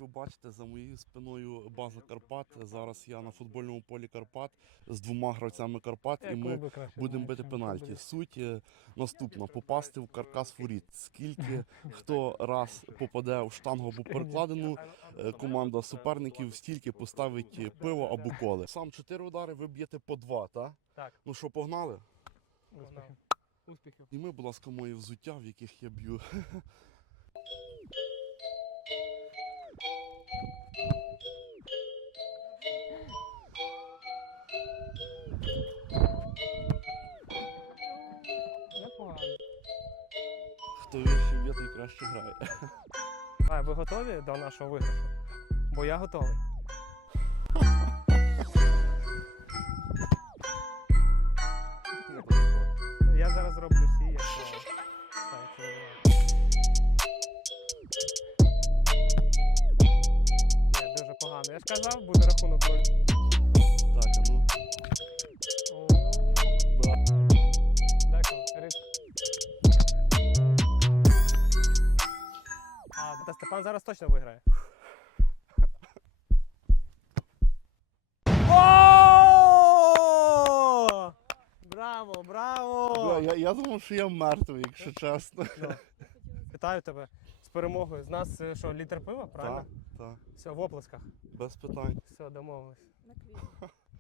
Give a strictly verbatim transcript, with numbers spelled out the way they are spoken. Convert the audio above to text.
ви бачите, за моєю спиною база Карпат. Зараз я на футбольному полі Карпат з двома гравцями Карпат, і ми будемо бити пенальті. Суть е, наступна: попасти в каркас воріт. Скільки хто раз попаде в штангу або перекладину е, команда суперників, стільки поставить пиво або коли. Сам чотири удари, ви б'єте по два, так? Так. Ну що, погнали? Успіхів. Успіхів. І ми, будь ласка, мої взуття, в яких я б'ю. Непогано. Хто вірші б'є, той краще грає. А, ви готові до нашого виграшу? Бо я готовий. Я зараз зроблю сі, якщо... Так, якщо Ні, дуже погано. Я ж казав, буде рахунок нуль. Так, а ну. О, Да. Дякую. Рибка. А, та Степан зараз точно виграє. О! Браво, браво! Бля, я, я думав, що я мертвий, якщо чесно. Ну, вітаю тебе з перемогою. З нас е, що, літр пива, правильно? Так, так, Все, в оплесках. без питань. Все, домовились. На квіт.